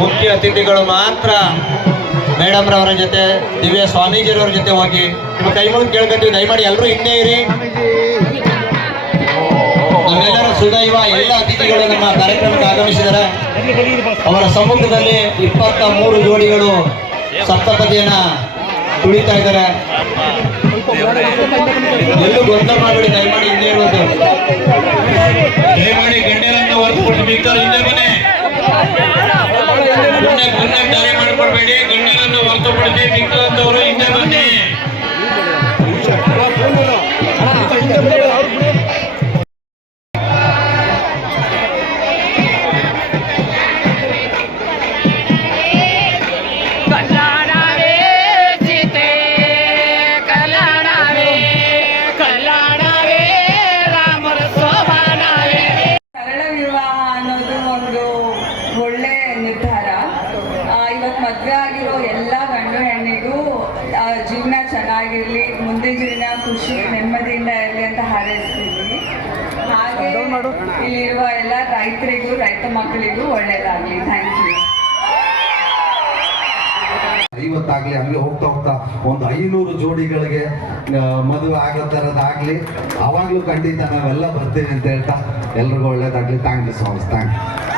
ಮುಖ್ಯ ಅತಿಥಿಗಳು ಮಾತ್ರ ಮೇಡಮ್ ರವರ ಜೊತೆ, ದಿವ್ಯ ಸ್ವಾಮೀಜಿರವ್ರ ಜೊತೆ ಹೋಗಿ. ನಿಮ್ಮ ಕೈ ಮುಗಿದು ಕೇಳ್ಕೊತೀವಿ. ದಯಮಾಡಿ ಎಲ್ಲರೂ ಹಿಂದೆ ಇರಿ. ನಮ್ಮೆಲ್ಲರ ಸುದೈವ ಎಲ್ಲ ಅತಿಥಿಗಳು ನಮ್ಮ ಕಾರ್ಯಕ್ರಮಕ್ಕೆ ಅವರ ಸಮ್ಮುಖದಲ್ಲಿ ಇಪ್ಪತ್ತ ಮೂರು ಜೋಡಿಗಳು ಸಪ್ತಪದಿಯನ್ನ ತುಳಿತಾ ಇದ್ದಾರೆ. ಎಲ್ಲೂ ಗೊಂದಲ ಮಾಡಬೇಡಿ ದಯಮಾಡಿ ಮದುವೆ ಆಗಿರೋ ಎಲ್ಲ ಗಂಡು ಹೆಣ್ಣಿಗೂ ಆ, ಜೀವನ ಚೆನ್ನಾಗಿರ್ಲಿ ಮುಂದೆ ಜೀವನ ಖುಷಿ ನೆಮ್ಮದಿಯಿಂದ ಇರಲಿ ಅಂತ ಹಾರೈಸ್ತಿದ್ದೀನಿ ಹಾಗೆ ಇಲ್ಲಿರುವ ಎಲ್ಲ ರೈತರಿಗೂ ರೈತ ಮಕ್ಕಳಿಗೂ ಒಳ್ಳೇದಾಗಲಿ. ಥ್ಯಾಂಕ್ ಯು ಇವತ್ತಾಗ್ಲಿ ಹಂಗೆ ಹೋಗ್ತಾ ಹೋಗ್ತಾ ಒಂದು ಐನೂರು ಜೋಡಿಗಳಿಗೆ ಮದುವೆ ಆಗೋ ಥರದ್ದಾಗಲಿ ಅವಾಗಲೂ ಖಂಡಿತ ನಾವೆಲ್ಲ ಬರ್ತೀವಿ ಅಂತ ಹೇಳ್ತಾ ಎಲ್ರಿಗೂ ಒಳ್ಳೇದಾಗಲಿ. Thank you so much thank you